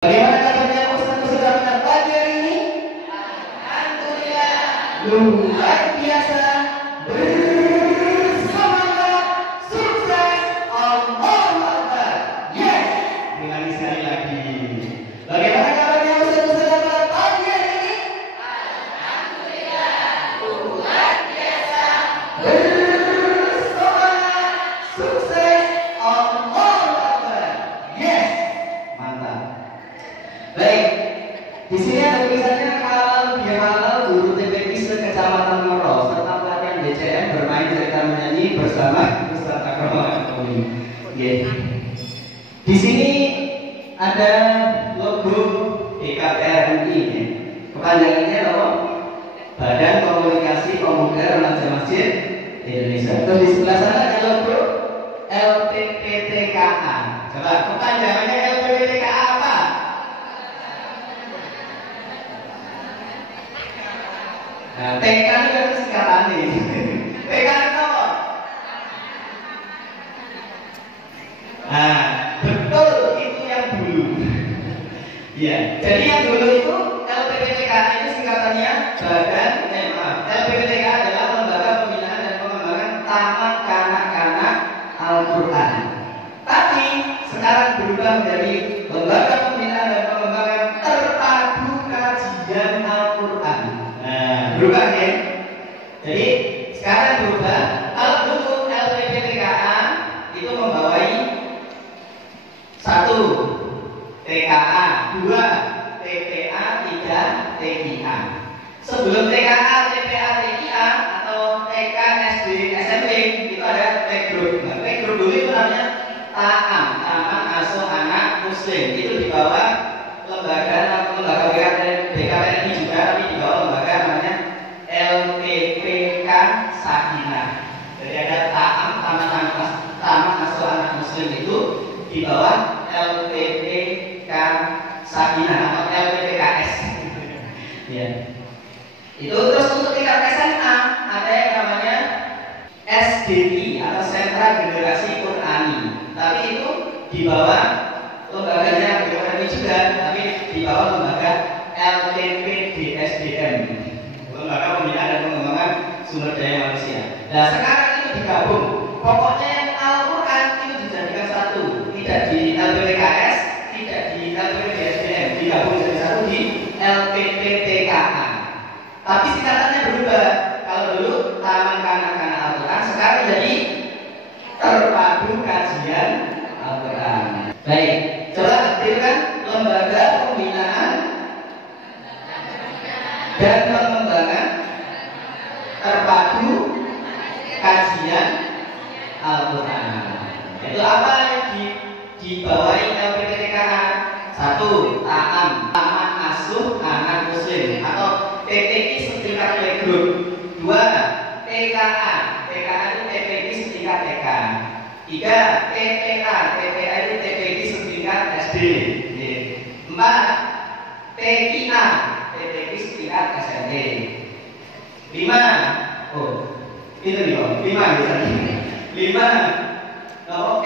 Bagaimana kabarnya Ustaz sudah mendapat pagi hari ini? Alhamdulillah. Luar biasa. Bersemangat, sukses, Allahu Akbar. Yes. Ulangi sekali lagi. Bagaimana kabarnya Ustaz sudah mendapat pagi hari ini? Alhamdulillah. Luar biasa. Bersemangat, sukses, Allahu Akbar. Yes. Mantap. Baik, di sini ada tulisannya halal bihalal guru TPQ sekecamatan Ngoro serta pelatihan BCM bermain cerita menyanyi bersama Ustaz Akromi. Di sini ada logo BKPRMI. Kepanjangannya apa? Badan Komunikasi Pemuda Remaja Masjid Indonesia. Terus di sebelah sana ada logo LPPTKA. Coba kepanjangannya LPPTKA apa? Nah, TK itu kan singkatan nih. TK itu apa? Nah, betul itu yang dulu. Ya, jadi yang dulu itu LPPTK itu singkatannya LPPTK adalah Lembaga Pembinaan dan Pengembangan Taman Kanak-Kanak Al-Quran. Tapi sekarang berubah menjadi Lembaga Pembinaan dan Pengembangan Terpadu Kajian Al-Quran. Berubah ya. Jadi sekarang berubah. Kalau dulu LPPTKA itu membawai 1 TKA, 2 TPA, 3 TIA. Sebelum TKA, TPA, TIA atau TK, SD, SMP itu ada playgroup. Nah, playgroup dulu itu namanya TAAM, Taman Asuh Anak Muslim. Itu di bawah lembaga BKPRI juga, tapi di bawah lembaga namanya LPPK Sakinah. Jadi ada TAAM, Taman Asuh Anak Muslim itu di bawah LPPK Sakinah atau LPPKS. Ya. Itu terus untuk tingkat SMA ada yang namanya SDI atau Sentra Generasi Qur'ani. Tapi itu di bawah lembaganya BKPRI juga, tapi di bawah lembaga LPPDSDM, Lembaga Pembinaan dan Pengembangan Sumber Daya Manusia. Nah sekarang itu digabung. Pokoknya yang Al-Quran itu dijadikan satu, tidak di LPPKS, tidak di LPPDSDM, digabung jadi satu di LPPTKA. Tapi singkatannya berubah. Kalau dulu Taman Kanak-Kanak Al-Quran, sekarang jadi Terpadu Kajian Al-Quran. Baik, coba aktifkan Lembaga Pembinaan dan Pengembangan Terpadu Kajian Al-Quran. Itu apa yang dibawahi LPPTKA? 1. TAAM, Taman Asuh Anak Muslim atau TPQ setingkat playgroup. 2. TKA, TKA itu TPQ setingkat TK. 3. TPA, TPA itu TPQ setingkat SD. 4. TIA, TPQ setingkat SMP. 5. Itu nih Om, 5 misalnya. 5.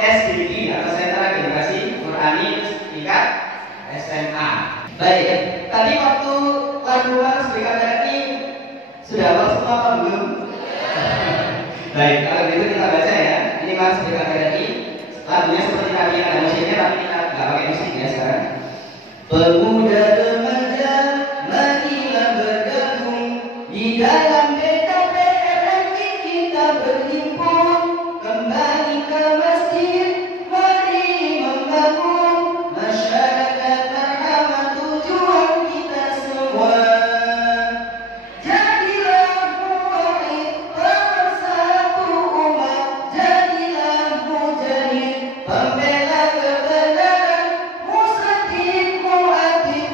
SDI atau Sentra Generasi Qur'ani tingkat SMA. Baik, tadi waktu lagu harus BKPRI sudah hafal semua apa belum? Baik, kalau gitu kita baca ya. Ini Mas BKPRI. Lagunya seperti tadi ada musiknya, tapi kita nggak pakai musik ya sekarang. Pemuda remaja marilah bergabung di dalam BKPRI kita berhimpun kembali ke masjid, mari membangun masyarakat rahmat tujuan kita semua. Jadilah muwahhid pemersatu umat, jadilah mujahid pembela kebenaran, musaddiq mu'adib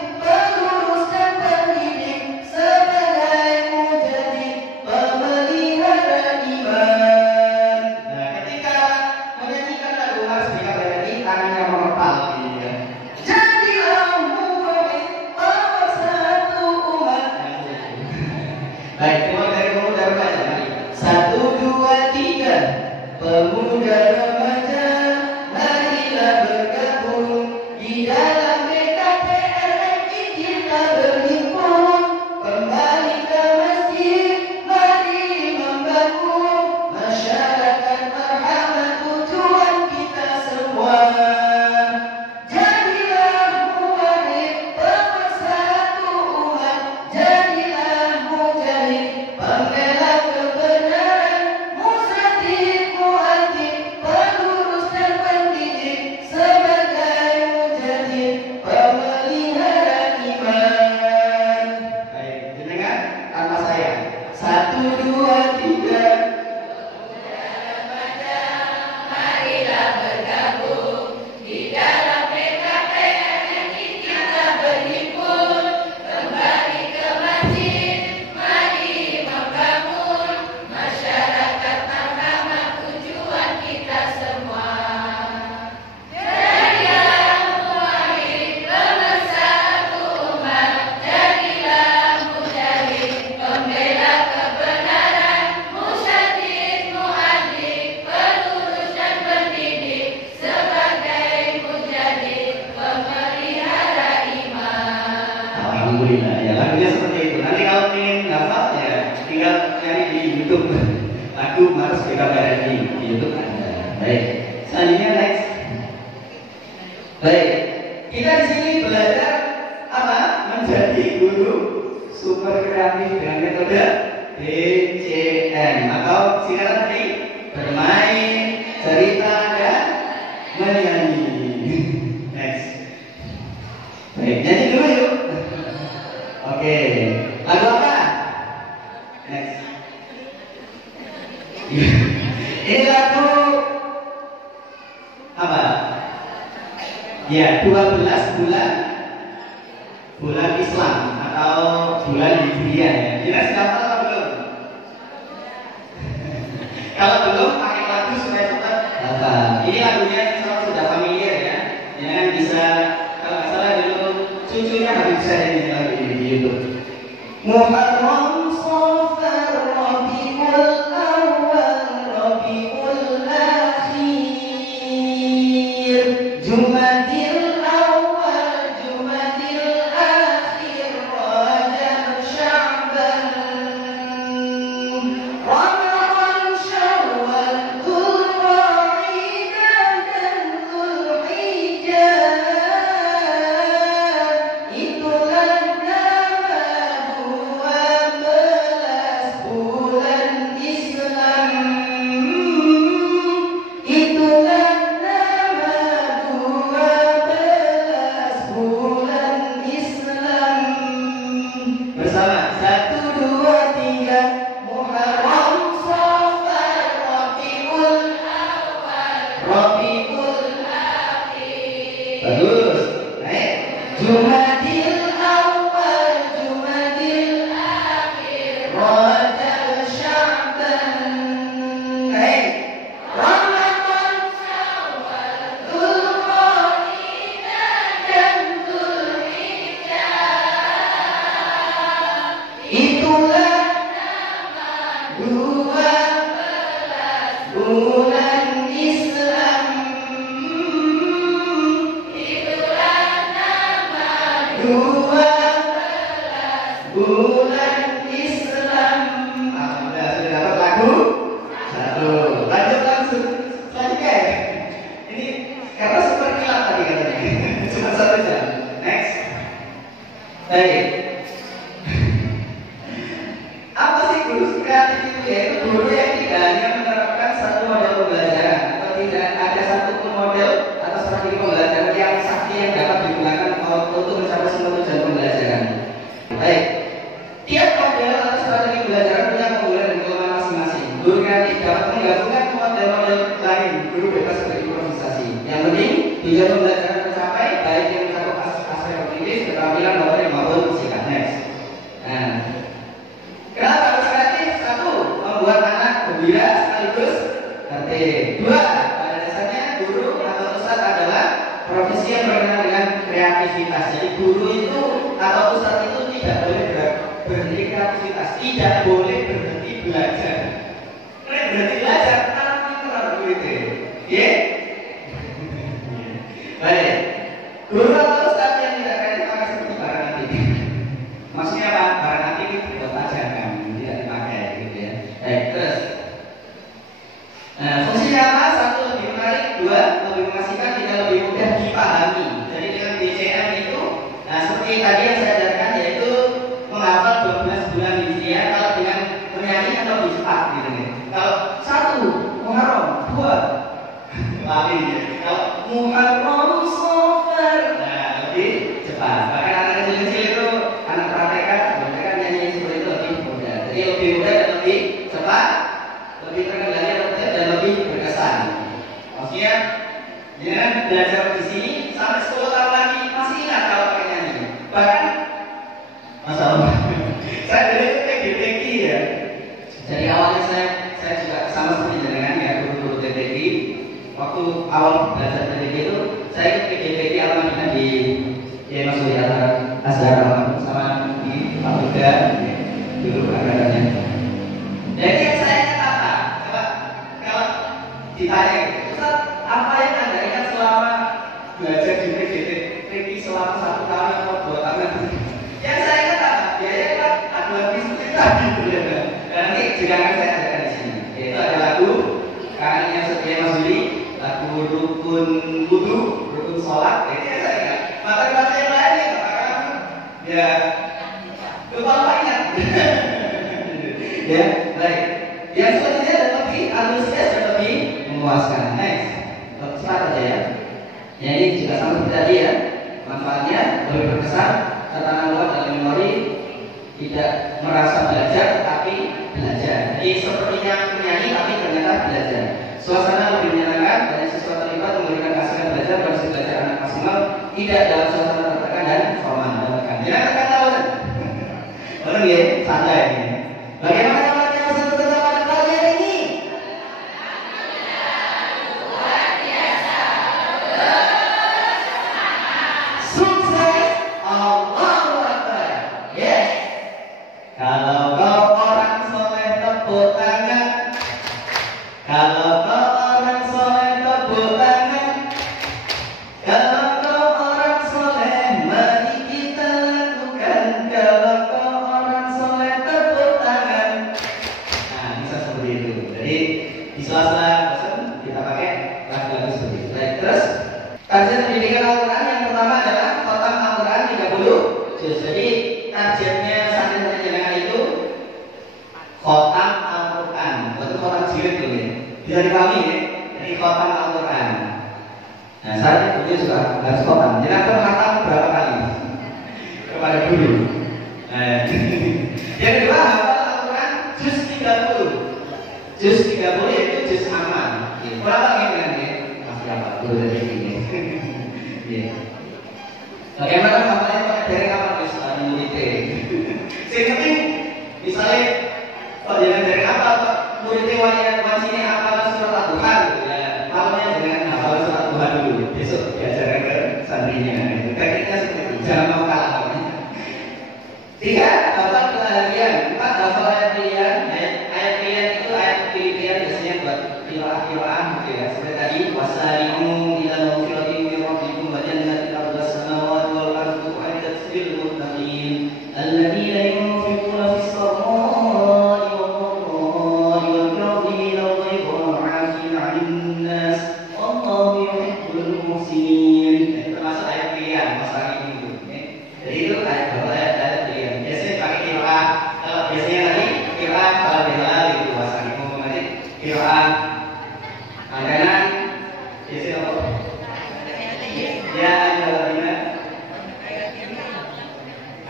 terus gambaran di YouTube ada. Baik. Selanjutnya next. Baik. Kita di sini belajar apa? Menjadi guru super kreatif dengan metode BCM atau singkatan dari bermain, cerita, dan menyanyi. Next. Baik, nyanyi dulu yuk. Oke, lagu apa? Next. Ini lagu apa? Ya, 12 bulan Islam atau bulan Hijriah ya. Kita sudah tahu atau belum? Kalau belum, pakai lagu supaya cepat hafal. Ini lagunya kalau sudah familiar ya. Ya kan bisa, kalau nggak salah dulu cucunya habis bisa nyanyi lagu ini di YouTube. Muharram, Safar, Rabiul Awal, Rabiul Akhir, Jumadil Awal, Jumadil Akhir, Rajab, Sya'ban, Ramadan, Syawal, Dzulqa'dah, dan Dzulhijjah. Itulah nama 12 bulan Islam. Itulah nama 12 bulan Islam. Bersama 1, 2, 3. Muharram, Safar, Rabiul Awal, Rabiul Akhir. Bagus. Naik. Jumadil Awal, Jumadil Akhir, Rajab, Sya'ban. Naik. Ramadan, Syawal, Dzulqa'dah, dan Dzulhijjah. Itulah nama 12 bulan Islam. Itulah nama 12 bulan Islam. Alhamdulillah sudah dapat lagu satu. Lanjut langsung selanjutnya. Ini karena super kilat tadi katanya. Cuma 1 jam. Next. Baik. Apa sih guru kreatif itu? Yaitu guru yang tidak hanya menerapkan satu model pembelajaran atau tidak ada satu model atau strategi pembelajaran yang sakti yang dapat digunakan untuk mencapai semua tujuan pembelajaran. Baik. Tiap model atau strategi pembelajaran punya keunggulan dan kelemahan masing-masing. Guru kreatif dapat menggabungkan model-model lain. Guru bebas berimprovisasi. Yang penting tujuan pembelajaran tercapai, baik yang mencakup aspek kognitif, keterampilan maupun fisika. Next. Nah, kenapa harus kreatif? 1. Membuat anak gembira sekaligus tertib. 2. Pada dasarnya guru atau ustadz adalah profesi yang berkenaan dengan kreativitas. Jadi guru itu atau ustadz itu tidak boleh berhenti kreativitas, tidak boleh berhenti belajar. Nek berhenti belajar, tapi terlalu gitu. Ya? Baik. Guru atau ustadz yang tidak kreatif maka seperti barang antik. Maksudnya apa? Barang antik itu buat pajangan, tidak dipakai gitu ya. Baik, terus. Nah, fungsinya apa? 1. Lebih menarik. 2. Lebih mengasihkan, tidak lebih mudah dipahami. Jadi dengan BCM itu, nah seperti tadi yang saya ajarkan yaitu menghafal 12 bulan Hijriah. Kalau dengan menyanyi atau lebih cepat gitu nih. Kalau 1 Muharram, 2 lari ya. Kalau Muharram, Safar, nah lebih cepat. Bahkan anak kecil-kecil itu anak praktekan nyanyi seperti itu lebih mudah. Jadi lebih mudah dan lebih cepat, lebih terkendali dan lebih berkesan. Maksudnya, ya belajar di sini sampai 10 tahun lagi masih ingat kalau pakai nyanyi. Bahkan, masalah, saya dari PGPG ya. Jadi awalnya saya juga sama seperti dengan ya guru-guru PGPG. Waktu awal belajar PGPG itu saya ikut PGPG Al-Madinah di ya maksudnya Azhar Al-Madinah sama di Fakultas dulu anggarannya. Jadi yang saya ingat apa? Coba kalau ditanya, Ustaz, apa yang Anda ingat selama belajar di PGPG selama 1 tahun atau 2 tahun? Yang saya ingat apa? Biaya kan aduan bisnis tadi. Dan nanti juga akan saya ajarkan di sini. Yaitu ada lagu rukun wudu, rukun sholat, ini saya ingat. Materi-materi yang lainnya, apakah ya lupa ingat. Ya, baik. Yang selanjutnya dan lebih antusias dan lebih memuaskan. Next, cepat aja ya. Ya ini juga sama seperti tadi ya. Manfaatnya lebih berkesan, tertanam kuat dalam memori, tidak merasa belajar tapi belajar. Jadi sepertinya menyanyi tapi ternyata belajar. Suasana lebih menyenangkan, banyak siswa terlibat memberikan keasikan belajar dan belajar anak maksimal, tidak dalam suasana tertekan dan formal. Jangan tekan tahun. Orang ya santai ini. Bagaimana caranya peserta tetap pada pelajaran ini? Luar biasa. Sukses. Allahu Akbar. Yes. Kalau kau orang soleh tepuk tangan. Kalau kau orang soleh tepuk tangan. Kalau kau orang soleh mari kita lakukan. Kalau kau orang soleh tepuk tangan. Nah bisa seperti itu. Jadi di sela-sela bosan kita pakai lagu-lagu seperti itu. Baik, terus kajian pendidikan Al-Quran yang pertama adalah khotam Al-Quran 30 juz. Jadi targetnya santri-santri jenengan itu khotam Al-Quran, bukan khotam jilid dulu ya. Bisa dipahami ya? Jadi khotam Al-Quran. Nah, saya punya juga harus khotam. Jenengan khotam berapa kali? Kepada guru. Yang kedua hafal Al-Quran juz 30. Juz 30 yaitu juz amal. Berapa gitu kan ya? Masih apa? Dulu dari ini. Iya. Bagaimana hafalnya pakai dari apa? Misalnya muridnya. Yang penting misalnya kalau jangan dari apa muridnya wajibnya hafal surat Al-Duha gitu ya. Malamnya dengan hafal surat Al-Duha dulu. Besok diajarkan ke santrinya. Tekniknya seperti itu. Jangan mau kalah. 3. Hafal kelaharian. 4. Hafal ayat pilihan. Ayat pilihan itu ayat pilihan biasanya buat kiroah gitu ya. Seperti tadi wasari'u ila maghfiratin min rabbikum wa jannatin arduha as-samawati wal ardu u'iddat lil muttaqin alladziina yunfiquna fis sarra'i wad dharra'i wal kadhimina al-ghayza wal 'aafina 'anil nas wallahu yuhibbul muhsinin. Itu termasuk ayat pilihan wasari'u itu. Jadi itu ayat pilihan. Biasanya pakai kiroah. Kalau biasanya tadi kiroah kalau dihalal itu wasari'u nanti kiroah makanan biasanya apa? Ya, ada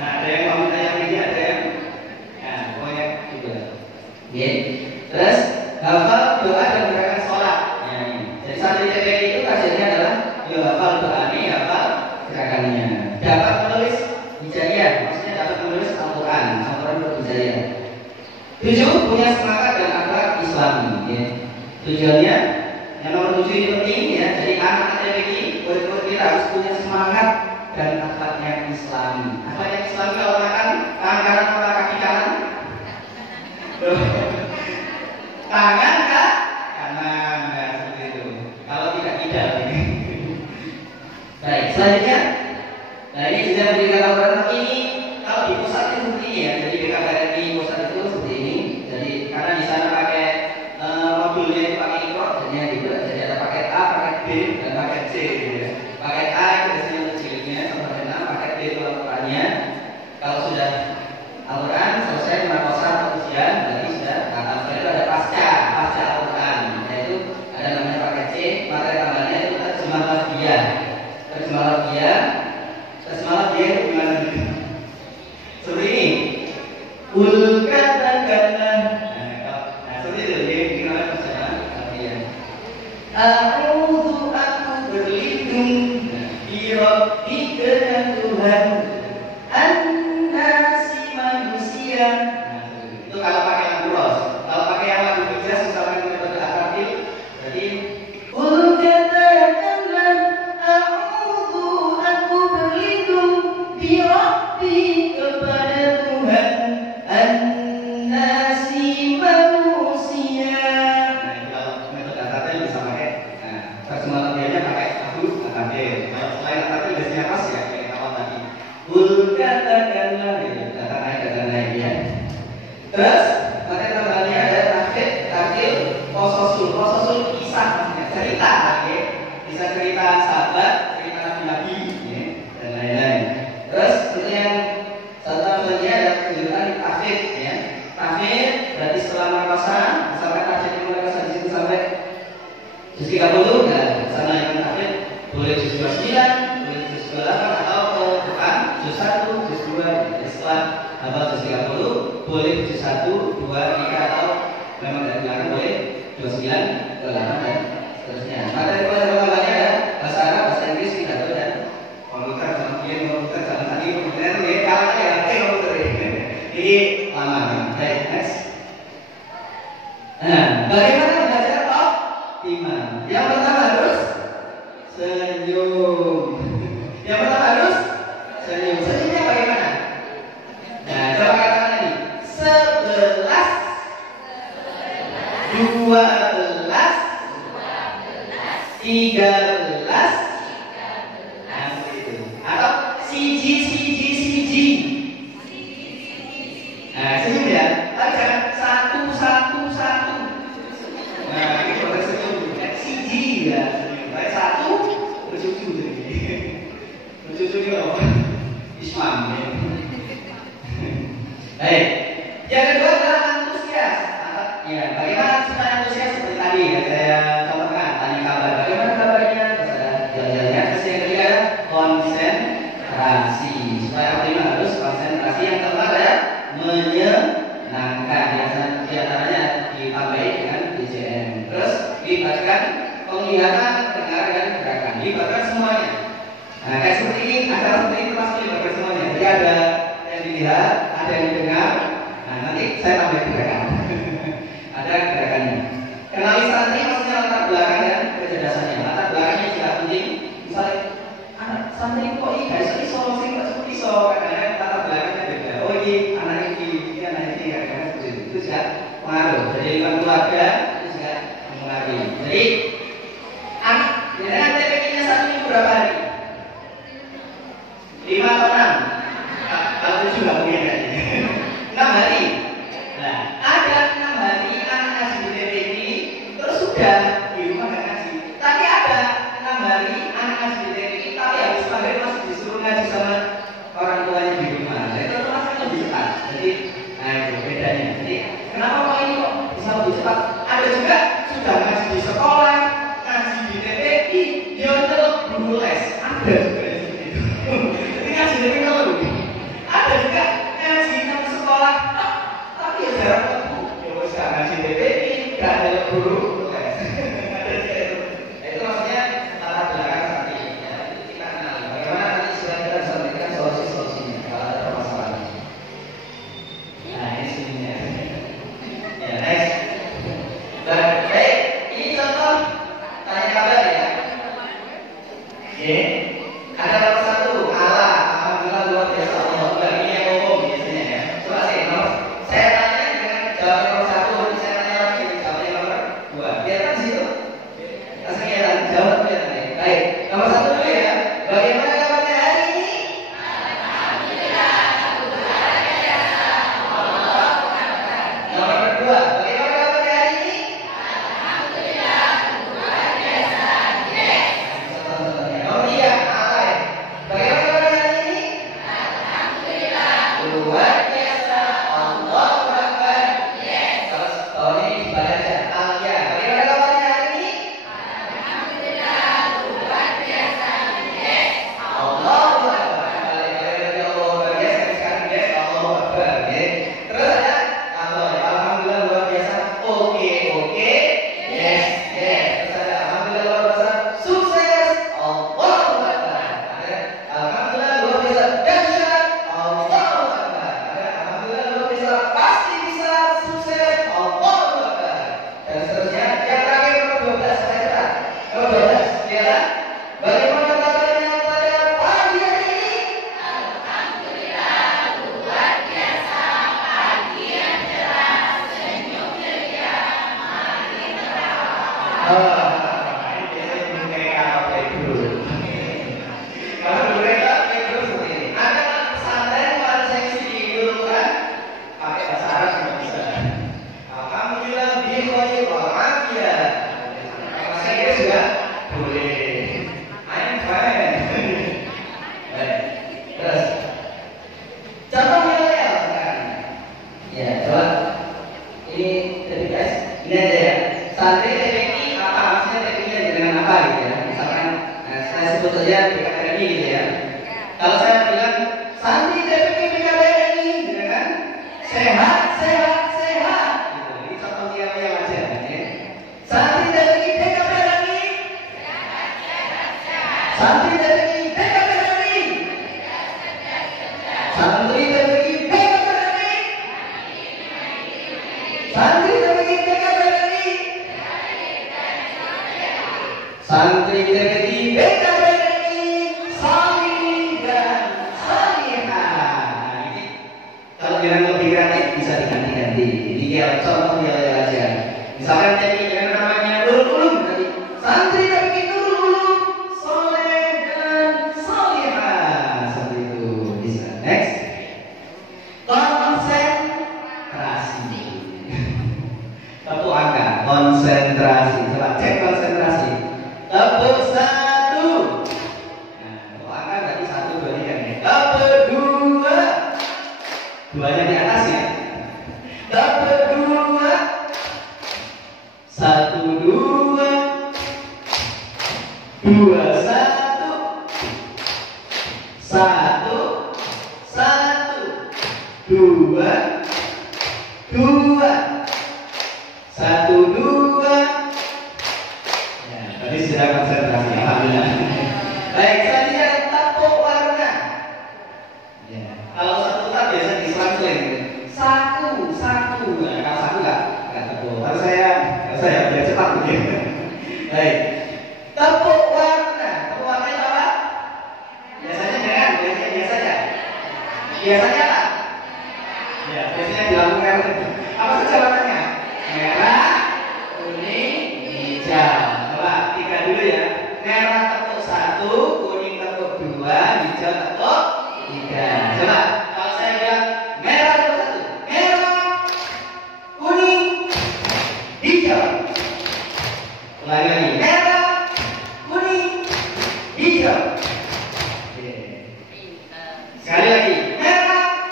ada yang mau tanya lagi, ada yang pokoknya gitu. Oke. Terus hafal doa dan gerakan sholat. Jadi santri TPI itu kajiannya adalah hafal doa ini, hafal gerakannya. Dapat menulis hijaiyah, maksudnya dapat menulis Al-Quran berhijaiyah. 7. Punya semangat dan akhlak Islami. Tujuannya yang nomor 7 ini penting ya. Jadi anak TPI murid-murid kita harus punya semangat dan akhlaknya Islami. Akhlaknya Islami kalau makan tangan kanan atau kaki kanan? Tangan kah? Kanan, nah, seperti itu. Kalau tidak. Baik, selanjutnya. Nah ini juga pendidikan Al-Quran ini kalau di pusat itu seperti ini ya. Jadi BKBRI pusat itu seperti ini. Jadi karena di sana pakai modulnya itu pakai Iqra, jadi ada paket A, paket B, dan paket C gitu ya. Paket A itu biasanya untuk jilidnya, paket A, paket B itu Al-Qurannya. Kalau sudah Al-Quran selesai penakosa atau ujian, berarti sudah setelah itu ada pasca Al-Quran. Yaitu ada namanya paket C, materi tambahannya itu terjemah lafziyah. Terjemah lafziyah itu gimana? Seperti ini. Katakanlah. Seperti itu. Jadi gimana terjemah lafziyah? A'udzu aku berlindung di Rabbika dan Tuhan an-nasi manusia. Itu kalau pakai lagu ros. Kalau pakai yang lagu bijak misalkan metode aktif, berarti katakanlah a'udzu aku berlindung di Rabbi kepada Tuhan an-nasi manusia. Terjemah lafziyahnya pakai lagu aktif. Kalau selain aktif biasanya pas ya kayak awal tadi. Katakanlah gitu. Kata naik ya. Terus materi tambahannya ada takdir, pososul kisah maksudnya cerita ya. Bisa juz 1, juz 2, setelah hafal juz 30 boleh juz 1, 2, 3 atau memang dari belakang boleh 29, 28 dan seterusnya. Materi pelajarannya ada bahasa Arab, bahasa Inggris, pidato dan komputer. Kemudian komputer zaman tadi kemudian ya kalau ya komputer ini lama. Baik, next. Nah, bagaimana belajar optimal? Yang pertama harus senyum. Yang pertama harus senyum. Senyumnya bagaimana? Nah, coba katakan lagi. 11, 12, 13, nah begitu. Atau siji, siji, siji. Nah, senyum ya. Tapi jangan satu, satu, satu. Nah, ini kalau senyum. Siji ya. Kayak satu, bercucu jadi. Bercucu ini apa? Islam ya. Baik. Yang kedua adalah antusias. Ya, bagaimana supaya antusias seperti tadi ya saya contohkan. Tanya kabar, bagaimana kabarnya? Terus ada jalan-jalannya. Terus yang ketiga ada konsentrasi. Supaya optimal harus konsentrasi. Yang keempat ada menyenangkan. Yang diantaranya ditambahi dengan DJM. Terus dilibatkan penglihatan, pendengaran dan gerakan. Dilibatkan semuanya. Nah, kayak seperti ini, acara seperti ini pasti dilibatkan semuanya. Jadi ada yang dilihat, ada yang didengar. Nah, nanti saya tambah gerakan. Ada gerakannya. Kenali santri maksudnya latar belakang dan kecerdasannya. Latar belakangnya juga penting. Misalnya, anak santri kok ini guys, ini solusi kok seperti so. Kadang-kadang latar belakangnya beda. Oh ini anak ini kadang-kadang seperti itu. Itu juga pengaruh. Jadi lingkungan keluarga itu juga mempengaruhi. Jadi anak dengan TPQ-nya satu minggu berapa hari? 5 atau 6? Kalau 7 nggak mungkin ya. 6 hari. Nah, ada 6 hari anak ngaji di TPQ terus sudah di rumah nggak ngaji. Tapi ada 6 hari anak ngaji di TPQ tapi habis maghrib masih disuruh ngaji sama orang tuanya di rumah. Nah, itu otomatis lebih cepat. Jadi, nah itu bedanya. Jadi, kenapa kok ini kok bisa lebih cepat? Ada juga sudah ngaji di sekolah, ngaji di TPQ, dia tetap guru les. Ada juga seperti itu. Jadi ngaji di TPQ ada juga Santri terbagi BK berani. Santri terbagi BK berani. Santri terbagi BK berani. Salih dan salihah. Nah ini kalau bilang lebih kreatif bisa diganti-ganti. Ini ya contoh ya aja. Misalkan jadi yang namanya Nurul Ulum tadi. Santri terbagi Nurul Ulum, soleh dan salihah. Seperti itu bisa. Next. Konsentrasi. Satu angka, konsentrasi. Coba cek konsentrasi. Tepuk satu. Nah, kalau angka berarti satu, dua, tiga. Tepuk dua. Duanya di atas ya. Tepuk dua. Satu, dua. Dua, satu. Satu. Satu. Dua. Dua. Satu, dua. Ya, tadi sudah konsentrasi. Alhamdulillah. Baik, selanjutnya tepuk warna. Ya, kalau satu tak biasa diselang-seling. Saku, saku. Nah, kalau saku nggak tepuk. Harus saya biar cepat begitu. Baik, tepuk warna. Tepuk warnanya apa? Biasanya jangan, biasanya. Biasanya apa? Ya, biasanya dilakukan. Apa saja warnanya? Merah, kuning, hijau. Coba tiga dulu ya. Merah tepuk satu, kuning tepuk dua, hijau tepuk tiga. Coba kalau saya bilang merah tepuk satu, merah, kuning, hijau. Ulangi lagi, merah, kuning, hijau. Oke. Sekali lagi, merah,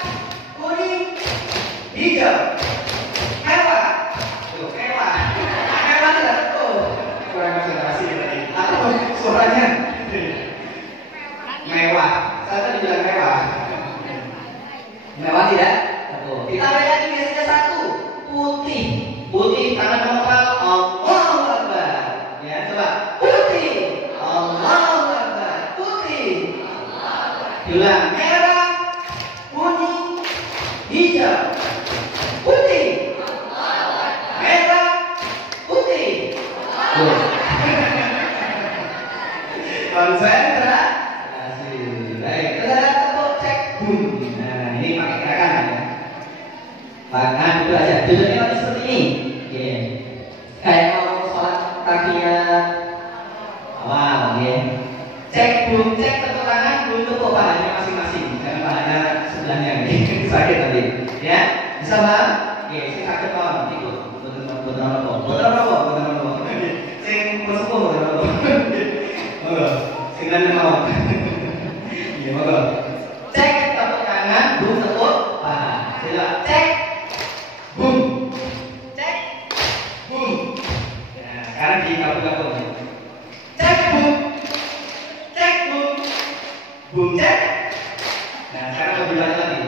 kuning, hijau. Mewah. Tuh, mewah. Mewah tidak betul. Kurang konsentrasi tadi. Atau suaranya mewah. Saya tadi bilang mewah. Mewah tidak? Betul. Kita lihat lagi biasanya satu. Putih. Putih tangan mengepal. Allahu Akbar. Ya, coba. Putih. Allahu Akbar. Putih. Bilang merah, kuning, hijau. Putih. Merah, putih. Konsentrasi. Baik, kita tepuk cek boom. Nah, ini pakai gerakan ya. Tangan itu aja. Duduknya harus seperti ini. Oke. Kayak mau sholat kakinya awal, ya. Cek boom, cek tepuk tangan, boom tepuk pahanya masing-masing. Karena pahanya sebelahnya ini sakit tadi. Ya, bisa paham? Oke, sing sakit paham. Ikut. Betul apa? Sing bersepuh betul apa? Monggo. Sing nanya mau. Iya, monggo. Cek tepuk tangan, boom tepuk paha. Coba cek. Boom. Cek. Boom. Nah, sekarang digabung-gabung. Cek boom. Cek boom. Boom cek. Nah, sekarang lebih lanjut lagi.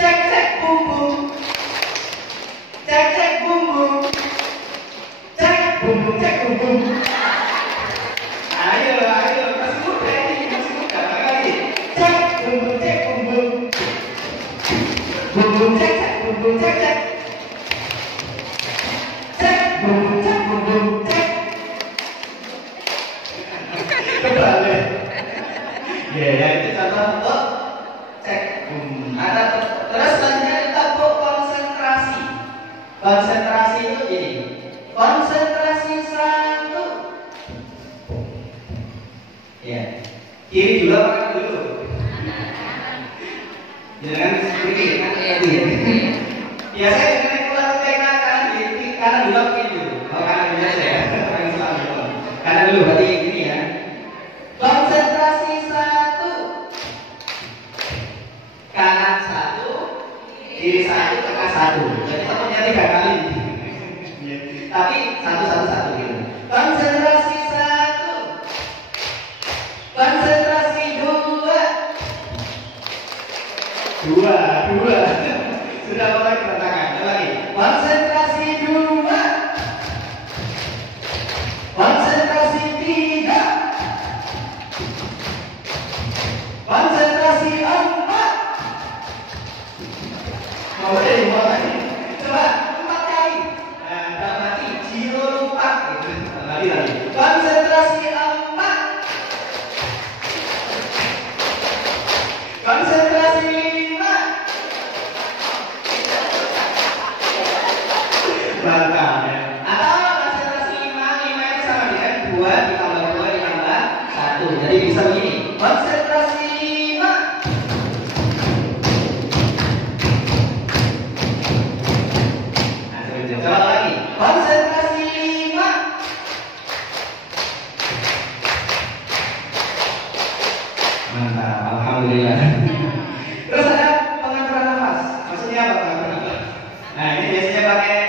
Cek cek boom boom. Cek cek boom boom. Cek boom boom cek boom boom. Ayo, masih muda ini, masih muda. Lagi. Cek boom boom cek boom boom. Boom boom cek cek boom boom cek cek. Cek boom boom cek boom boom cek. Kembali. Ya, itu contoh untuk cek boom. Ada terus selanjutnya tepuk konsentrasi. Konsentrasi itu gini. Konsentrasi satu. Ya. Kiri dulu apa kanan dulu? Jangan seperti kan itu ya. Biasanya dengan keluar TK kanan dulu apa kiri dulu? Oh, kanan dulu aja ya. Kanan dulu berarti gini ya. Konsentrasi satu. Kanan satu, kiri satu, tengah satu. Jadi tepuknya 3 kali. Tapi satu gitu. Konsentrasi satu. Konsentrasi dua. Sudah mulai kerentangan. Lagi. Konsentrasi dua. Konsentrasi tiga. Konsentrasi empat. Konsentrasi 5. Mantap ya. Atau konsentrasi 5 itu sama dengan 2 ditambah 2 ditambah 1. Jadi bisa begini. Konsentrasi 5. Nah, coba lagi. Konsentrasi 5. Mantap, alhamdulillah. Terus ada pengaturan nafas. Maksudnya apa pengaturan nafas? Nah, ini biasanya pakai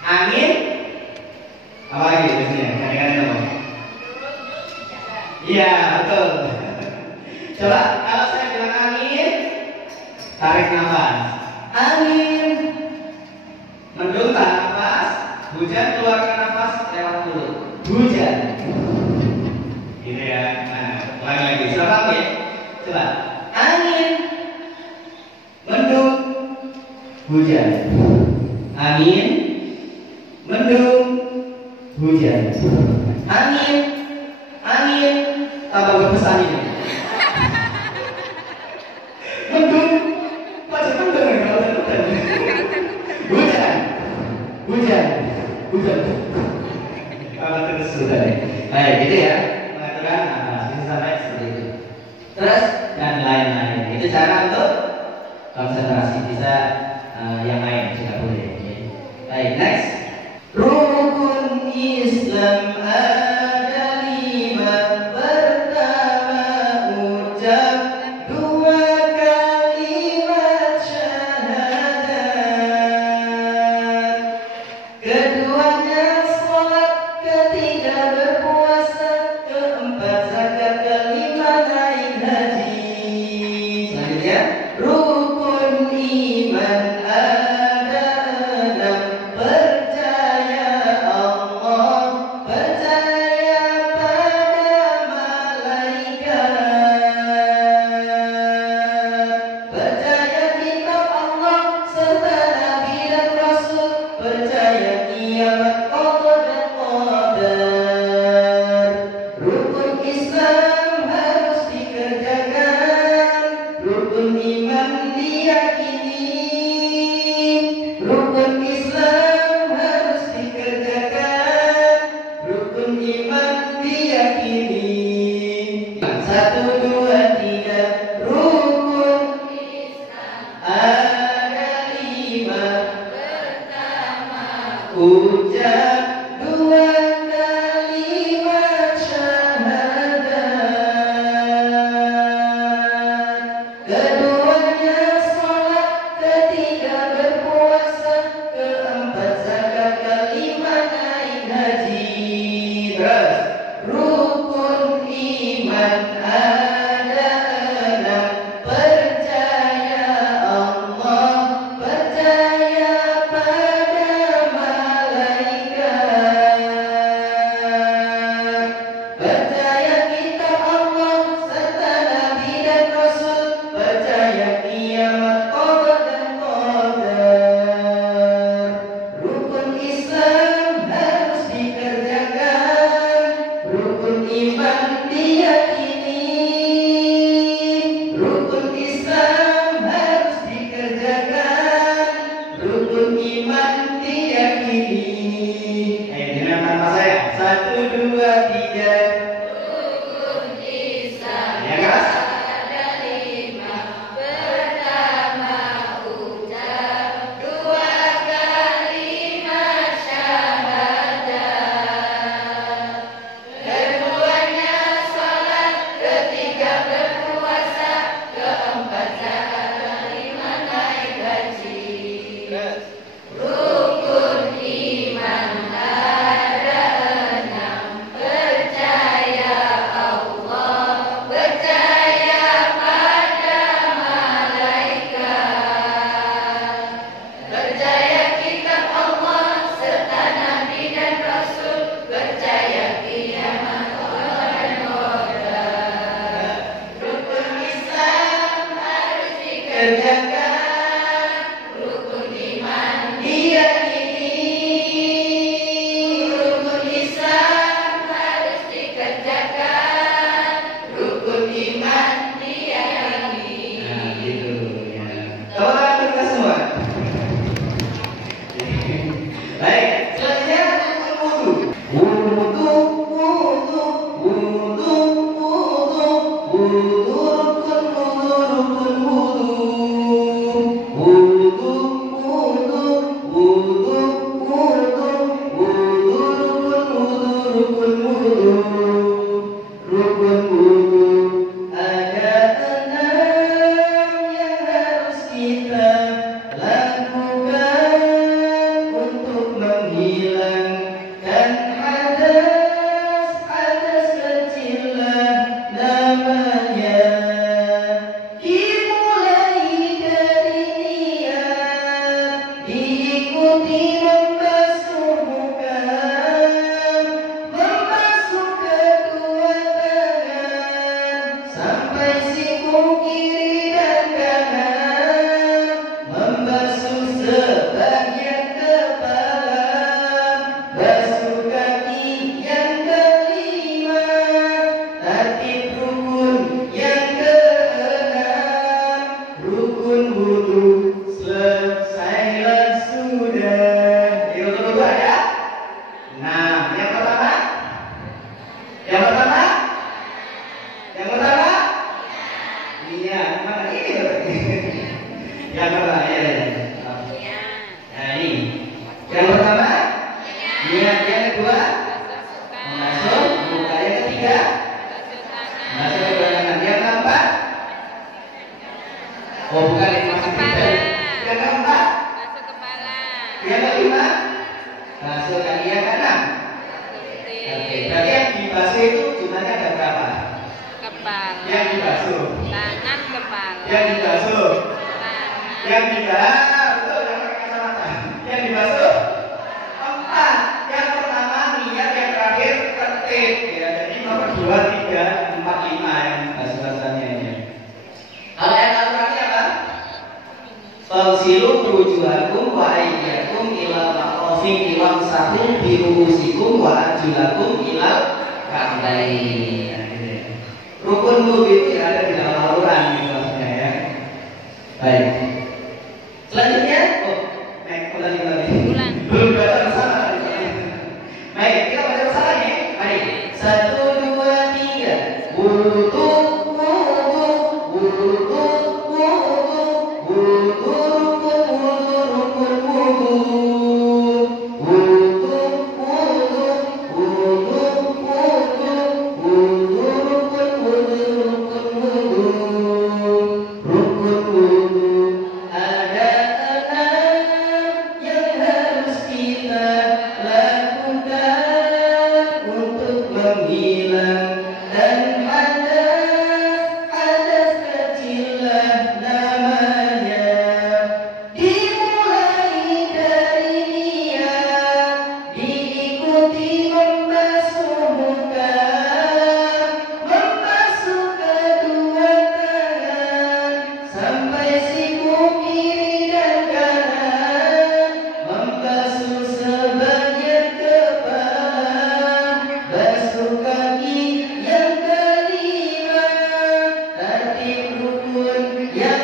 angin. Apa lagi biasanya? Kadang-kadang apa? Iya, betul. Coba kalau saya bilang angin, tarik nafas. Angin. Mendung, tahan nafas. Hujan, keluarkan nafas lewat mulut. Hujan. Gitu ya. Nah, ulangi lagi. Sudah paham ya? Coba. Angin. Mendung. Hujan. Angin. Mendung. Hujan. Angin. Angin. Tambah bagus angin. Mendung. Masih mendung ya kalau hujan. Hujan. Hujan. Hujan. Kalau terus sudah deh. Baik, gitu ya. Pengaturan nafas bisa sampai seperti itu. Terus dan lain-lain. Itu cara untuk konsentrasi. Bisa yang lain juga boleh. Okay. Baik, next. Rukun Islam ada 5. Pertama ucap 2 kalimat syahadat. Keduanya sholat, ketiga berpuasa, keempat zakat, kelima naik haji. Selanjutnya, rukun iman ada 6. Percaya Allah, percaya pada malaikat, percaya kitab Allah serta nabi dan rasul, percaya kiamat, qada dan qadar. Rukun Islam harus dikerjakan, rukun iman diyakini. Rukun Islam harus dikerjakan, rukun iman diyakini. 1, 2, 3. Rukun ada 5. Ucap 2 kalimat syahadat. Keduanya sholat, ketiga berpuasa, keempat zakat, kelima naik haji. Terus rukun iman ada 6. Percaya Allah, percaya pada malaikat, percaya kitab Allah serta nabi dan rasul, percaya kiamat, qada dan qadar. Rukun Islam harus dikerjakan, rukun iman diyakini. Rukun Islam harus dikerjakan, rukun iman diyakini. Ayo dengan tanpa saya. 1, 2, 3. Rukun Islam. Ya kan? Ada 5. Pertama ucap 2 kalimat syahadat. Keduanya sholat, ketiga berpuasa, keempat zakat, kelima naik haji. Rukun iman ada 6. Percaya Allah, percaya pada malaikat, percaya kitab Allah serta nabi dan rasul, percaya kiamat, qada dan qadar. Rukun Islam harus dikerjakan, rukun iman diyakini. Rukun Islam harus dikerjakan, rukun iman diyakini. Yang pertama ya. Nah ini. Yang pertama niat, yang kedua masuk buka, yang ketiga masuk ke belakang, yang keempat bukan yang masuk ke yang keempat masuk kepala, yang kelima masuk kaki, yang keenam. Oke, berarti yang dibasuh itu jumlahnya ada berapa? kepala, Yang dibasuh, tangan, kepala, yang dibasuh, tangan, yang dibasuh, betul, yang pakai kacamata. Yang dibasuh empat. Yang pertama niat, yang terakhir tertib. Ya, jadi nomor 2, 3, 4, 5 yang basuh-basuhannya ini. Kalau yang terakhir apa? Fagsilu wujuhakum wa aydiyakum ila marafiqi wamsahu bi ru'usikum wa arjulakum ila ka'bayn. Rukun wudhu itu ada di dalam Al-Quran gitu maksudnya ya. Baik. Selanjutnya, ulangi. Belum baca bersama. Baik, kita baca bersama ya. Mari. 1, 2, 3. Wudu, wudu, wudu, wudu, wudu, rukun wudu, wudu, wudu, wudu, wudu, wudu, rukun wudu, rukun wudu. Ada enam yang harus kita lakukan untuk menghilang, dan ada kecil namanya. Dimulai dari niat, diikuti membasuh muka, membasuh kedua tangan sampai siku kiri dan kanan, membasuh sebagian kepala, basuh kaki. Yang kelima, tertib rukun yang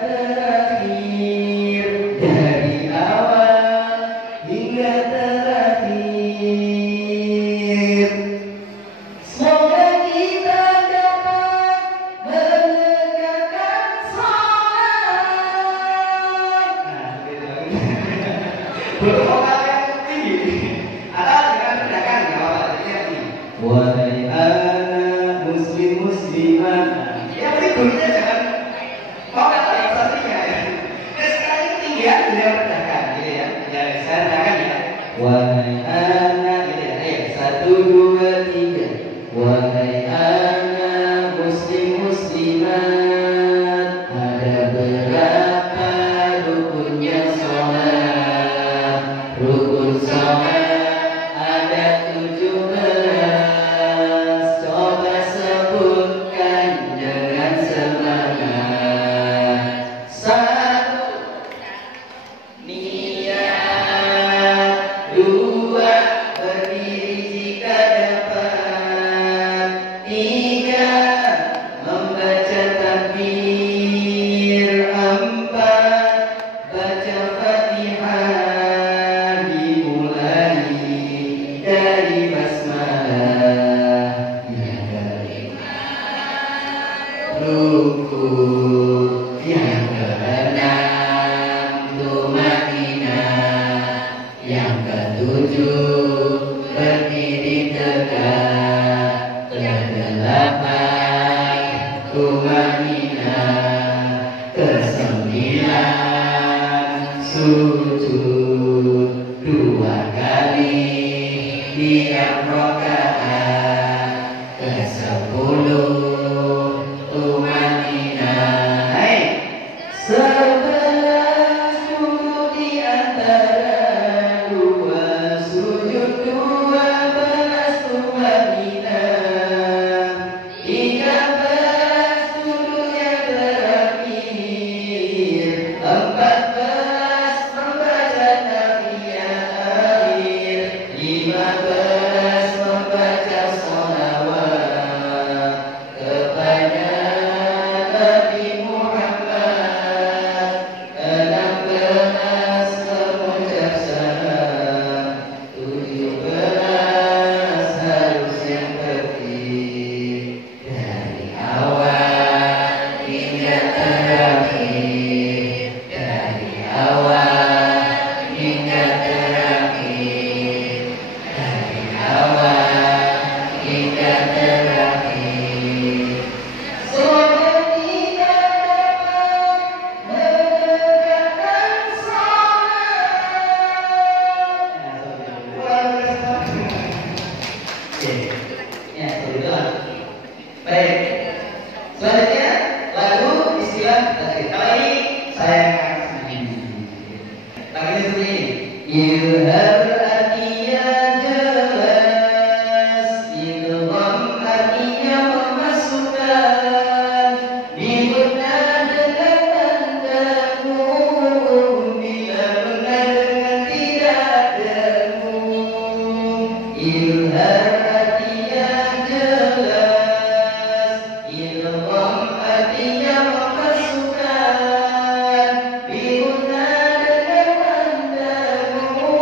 terakhir, dari awal hingga terakhir. Semoga kita dapat menegakkan salat. Nah, gitu. Belum vokal yang tinggi. Atau dengan redakan ya, wahai anak muslim muslimat. Ya, tapi gurunya jangan vokal yang pastinya ya. Sekali ketinggian beliau redakan, gitu ya. Ya, saya redakan ya. Wahai anak, gitu ya. Ayo, 1, 2, 3. Wahai anak muslim muslimat, ada berapa rukunnya sholat? Rukun sholat ada 17. Coba sebutkan dengan semangat. 1. Niat. 2. Berdiri jika dapat. 3. Membaca takbir. 4. Baca Fatihah, dimulai dari basmalah. Yang ruku, yang keenam tumanina, yang ketujuh berdiri tegak, kedelapan tumanina, kesembilan sujud 2 kali tiap rakaat, ke-10 tumanina. Hai, 11 duduk di antara 2 sujud, 12 tumanina, 13 duduk yang terakhir, 14 membaca tahiyat akhir, 15 membaca sholawat kepada Nabi Muhammad, 16 mengucap salam, 17 harus yang tertib dari awal hingga terakhir, dari awal hingga terakhir, dari awal hingga terakhir. Semoga kita dapat menegakkan salat. Oke, ya betul. Baik. Selanjutnya lagu istilah tadi. Kalau ini saya akan sendiri. Lagunya seperti ini. Ilham artinya jelas, ilham artinya memasukkan, dibenar dengan tanda-mu, bila benar dengan tidak ada-mu. Ilham artinya jelas, ilham artinya memasukkan, dibenar dengan tanda-mu,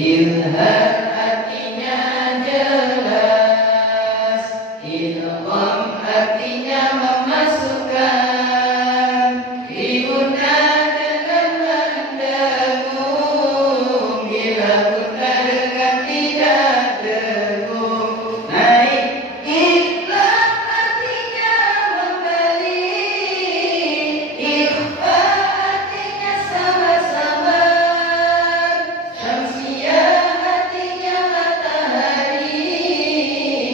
Ilham artinya jelas, ilham artinya memasukkan, ibunda dengan mendengung, bila bunda dengan tidak dengung. Naik. Ikhlas artinya memberi, ikhfa artinya sabar-sabar, syamsiah artinya matahari,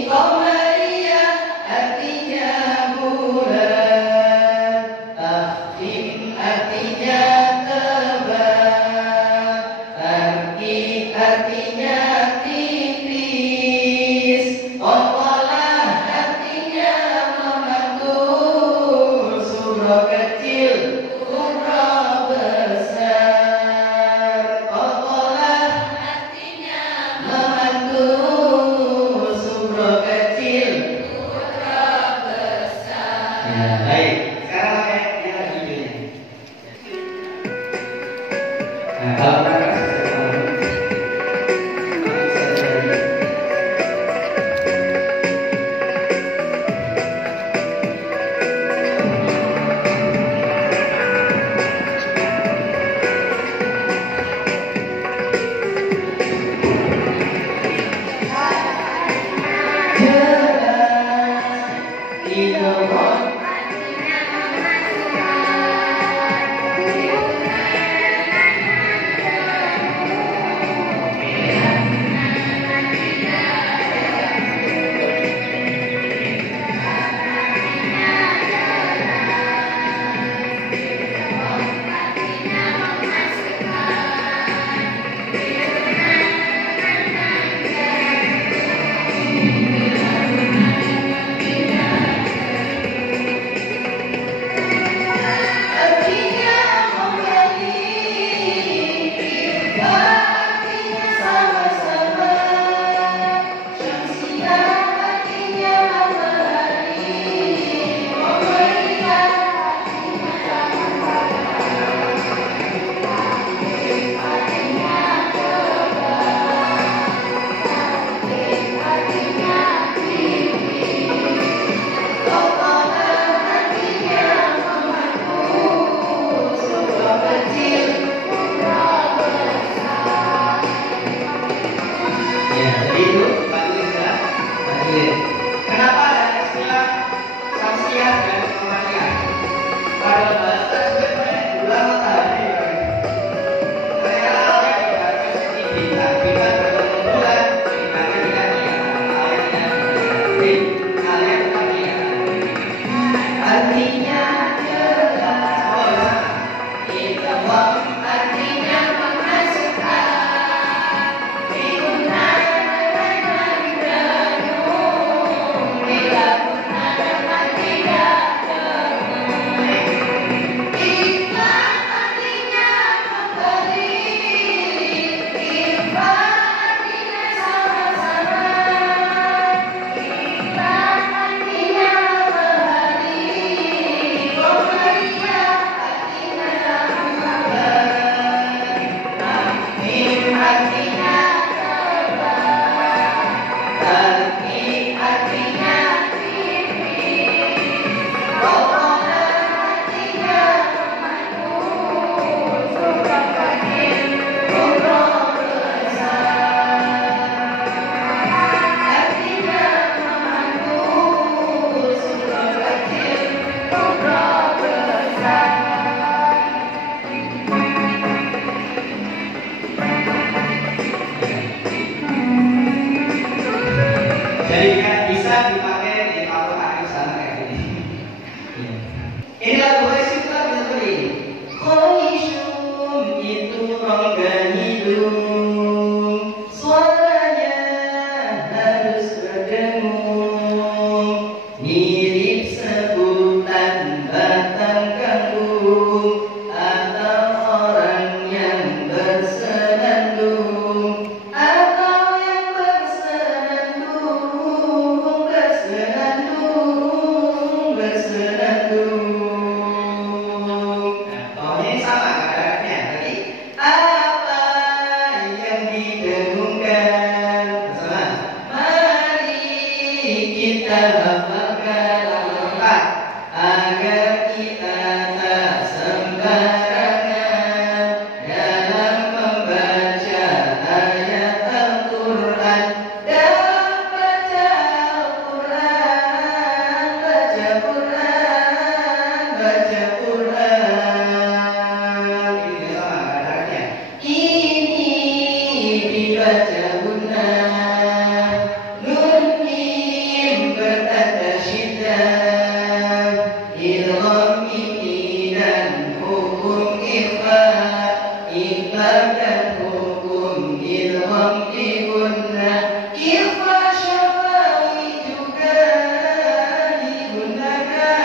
qamariyah artinya bulan, takhfif artinya tebal, tarkib artinya tipis, qatalah artinya memantul, surah kecil, surah besar. Qatalah artinya memantul, surah kecil, surah besar. Ya, baik. Sekarang pakai yang videonya. Nah, kalau mereka kenapa ada istilah samsiah dan qamariyah? Pada bahasa sebenarnya bulan matahari. Mereka awalnya dibaca seperti bintang, bintang bertemu bulan, bintangnya tidak kalian artinya jelas. Oh, ilham artinya memasukkan, ibunda dengan mendengung, bila bunda dengan tidak dengung. Ikhlas artinya memberi, ikhfa artinya sabar-sabar, ikhlas artinya matahari, qamariyah artinya bulan, takhfif artinya tebal, tarkib artinya tipis, qatalah artinya memantul, surah kecil, surah besar. Artinya memantul, surah kecil, surah besar. Jadi kan bisa dipakai di pakai sana kayak gini. Ini lagu basic kita bisa beli. Khonishum itu rongga hidung, suaranya harus berdengung, mirip sebutan batang kangkung atau orang yang bersenandung, atau yang bersenandung, bersenandung. Nah, ini sama kata-katanya tadi. Apa yang ikhlak dan hukum ilham dikunna kifa syafawi juga digunakan.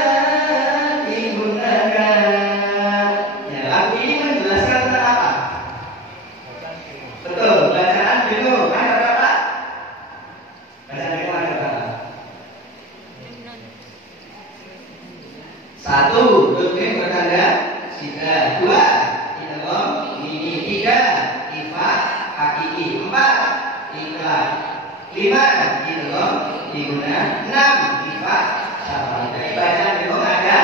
Ya, lagu ini menjelaskan tentang apa? Betul, bacaan dulu ada berapa? Bacaan dulu ada berapa? Satu, duduk bertanda sida. Dua, idgham ini. Tiga, ifa hakiki. Empat, ikhlas. Lima, idgham diguna. Enam, ifa syafawi. Jadi bacaan dulu ada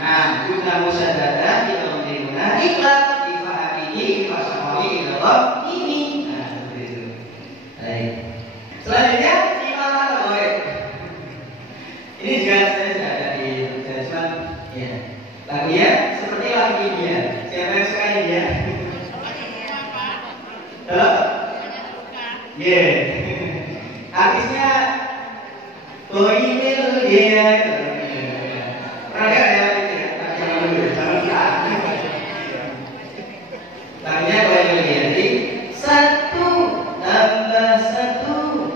enam. Guna musaddadah idgham diguna. Ikhlas, ifa hakiki, ifa syafawi, idgham ini. Nah, seperti itu. Baik. Selanjutnya imam al-ghaib. Ini juga saya sudah ada di judgment ya. Lagunya seperti lagu India. Siapa yang suka India? Halo? Yeah. Artisnya Boyil dia. Pernah dengar ya ini ya? Zaman dulu, zaman sekarang. Lagunya Boyil dia. Jadi 1 tambah 1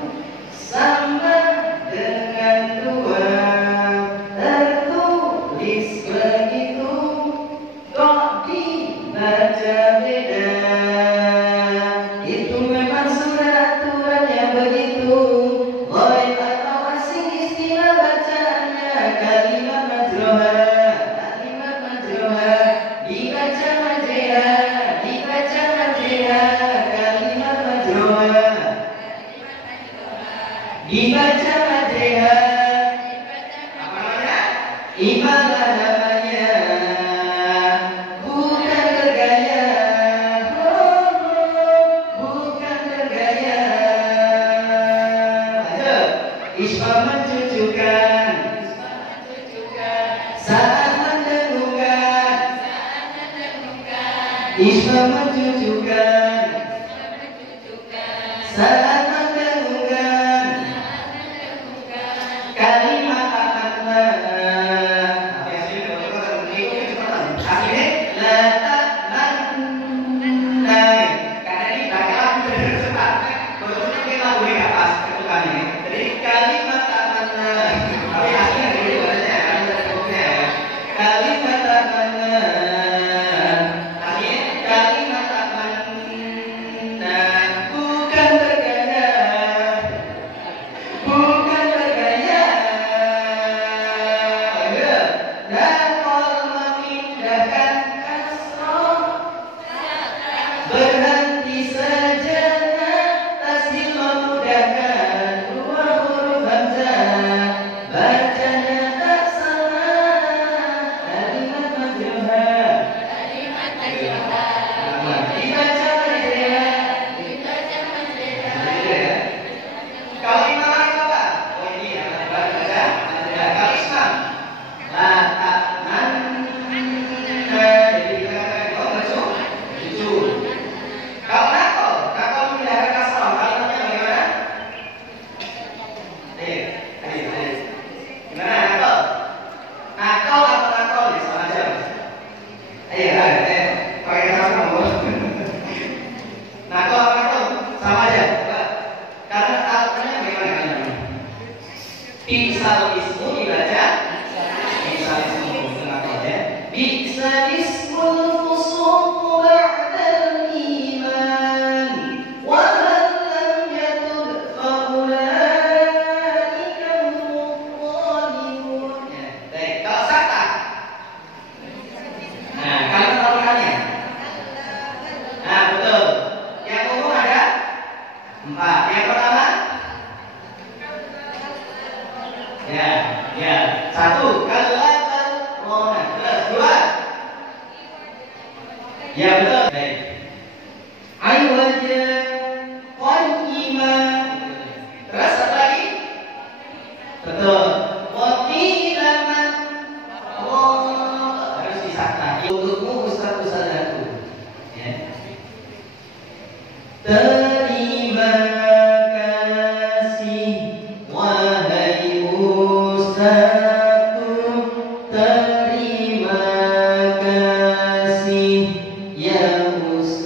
sama dengan 2, tertulis begitu, kok dibaca beda. Itu memang surat aturan yang begitu. Ghaib atau asing istilah bacanya. Kalimat majroha dibaca majreha, dibaca majreha. Kalimat majroha dibaca majreha. Apa namanya? Ibadah namanya, bukan bergaya. Bukan bergaya. Lanjut. Isma mencucukan saat mendengungkan. Isma mencucukan saat mendengungkan. Kalimat akanlah akhirnya la ta'manna. Karena ini bacaan cepat. Kalau kita lagu ini nggak pas ketukannya. Jadi kalimat akanlah. Tapi akhirnya dulu bahasanya ada hukumnya. Kalimat akanlah. Akhirnya kalimat akanlah. Bukan bergaya. Bukan bergaya. Nakal memindahkan kasroh. Berhenti sejenak. Tasdil memudahkan. 2 huruf hamzah. Bacanya tak salah. Kalimat majroha dibaca majreha. Kalau imam lain apa? Oh ini ya, baca majreha. Kalau islam la ta'manna. Jadi dikatakan oh masuk jujur. Kalau nakal memindahkan kasroh. Kalimatnya bagaimana? Ayo. Gimana nakal? Nakal atau nakal ya sama aja. Ayo, pakai sama kamu. Nakal atau nakal sama aja. Coba. Karena artinya bagaimana kalian? Bisal ismu dibaca bisal ismu nakal ya. Bisal ismul fusuq ba'dal iman wa man lam yatub fa ulaika humul zalimun. Ya, baik. Kalau sakta. Nah, kalau taruhannya. Nah, betul. Yang umum ada 4. Yang pertama? Ya. 1. Kalakal rona. Terus 2. Ya, betul. Baik. Aywaja qayyimah. Terus apa lagi? Betul. Waqilaman. Harus disakta. Untukmu ustaz-ustazku. Ya. Terima kasih wahai ustazku. Terima kasih ya ustaz.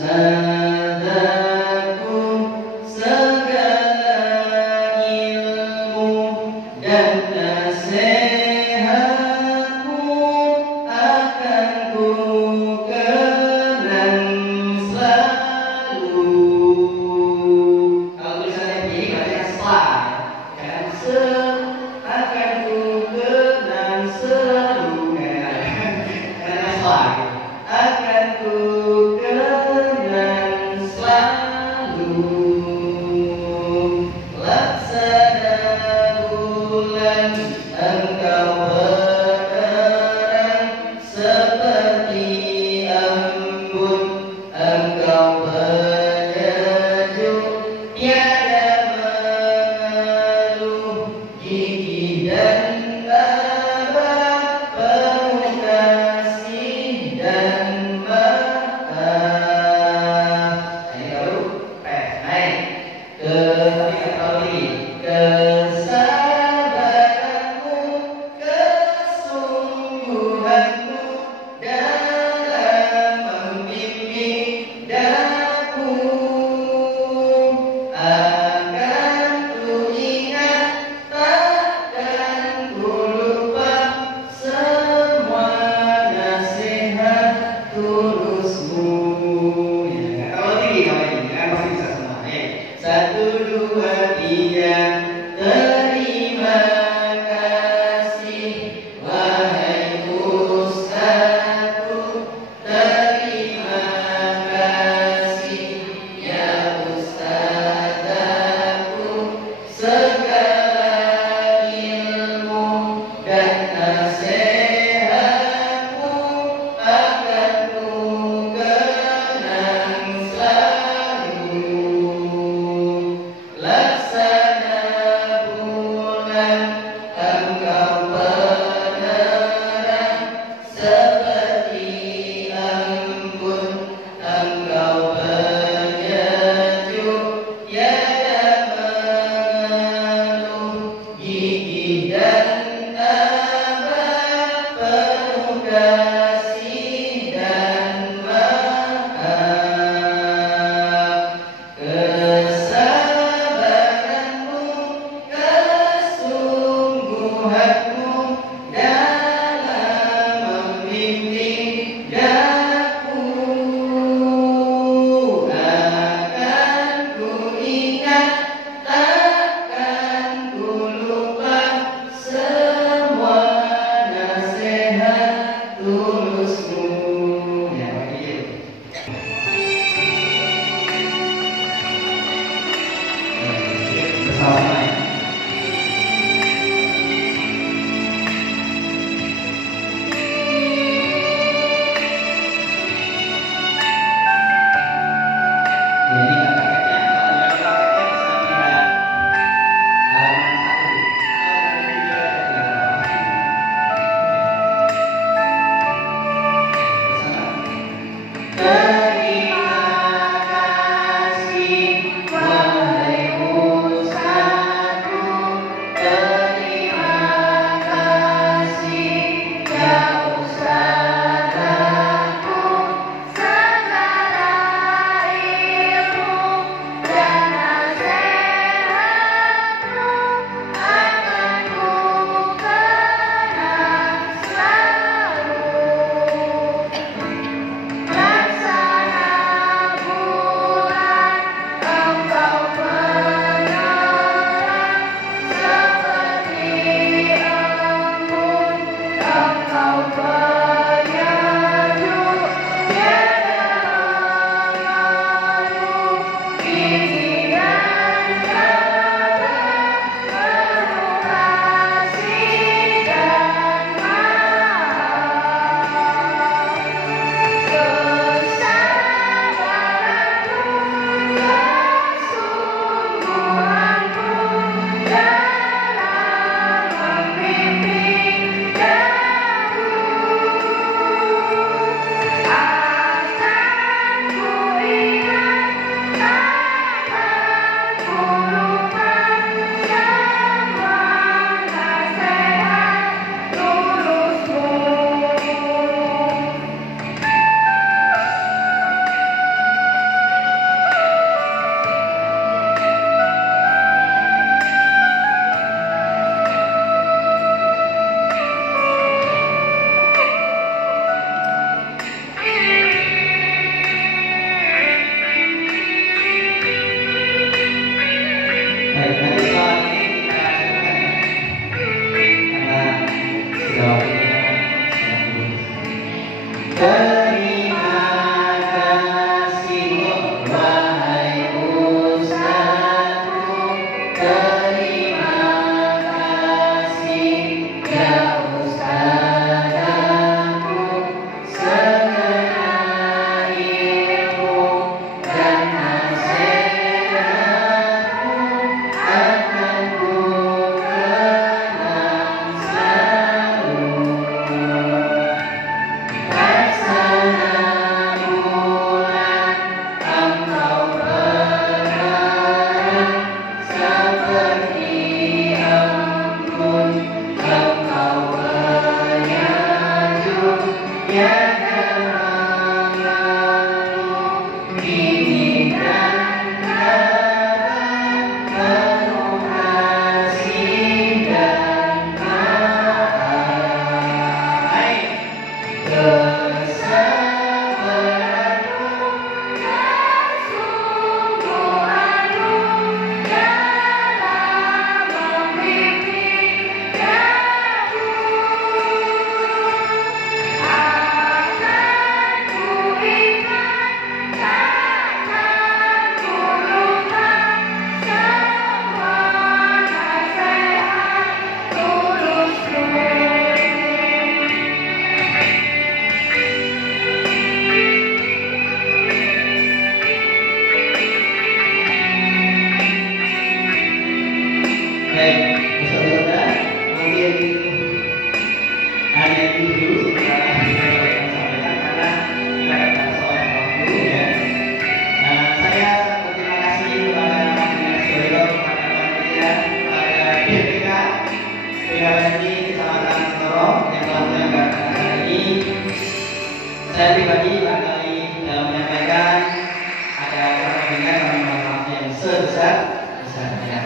sebesar-besarnya.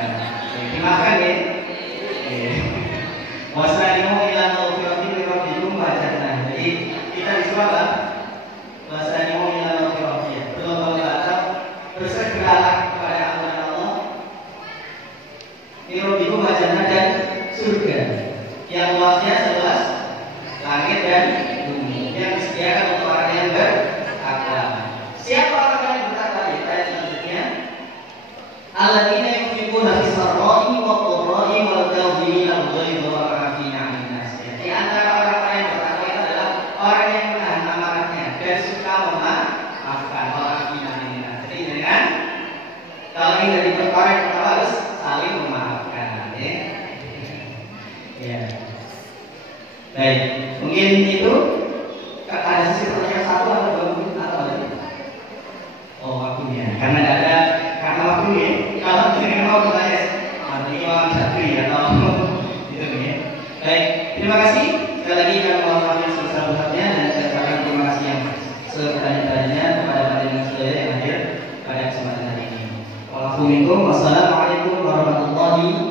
Dimakan ya. Wasanimu ila mawfirati min rabbikum wa jannah. Jadi kita disuruh apa? Wasanimu ila mawfirati. Berlomba-lomba bersegeralah kepada Allah min rabbikum wa jannah, dan surga yang luasnya seluas langit dan bumi, yang disediakan untuk orang yang bertakwa. Siapa orang yang bertakwa? Ayat selanjutnya, alladzina yunfiquna fis sarra'i wad dharra'i wal kadhimina al-ghaidha wal 'afina 'anil nas. Di antara orang-orang yang bertakwa itu adalah orang yang menahan amarahnya dan suka memaafkan, wal 'afina 'anil nas. Jadi dengan kalau ini dari perkara yang pertama harus saling memaafkan, ya. Ya. Baik, mungkin itu ada sisi pertanyaan satu atau dua mungkin atau ada? Oh, waktunya. Karena tidak ada, karena waktunya. Kalau tidak mau bertanya, nanti Imam Syafri atau itu ya. Baik, terima kasih sekali lagi kami mohon yang sebesar-besarnya, dan saya ucapkan terima kasih yang sebanyak-banyaknya kepada panjenengan sekalian yang hadir pada kesempatan hari ini. Wassalamualaikum warahmatullahi wabarakatuh.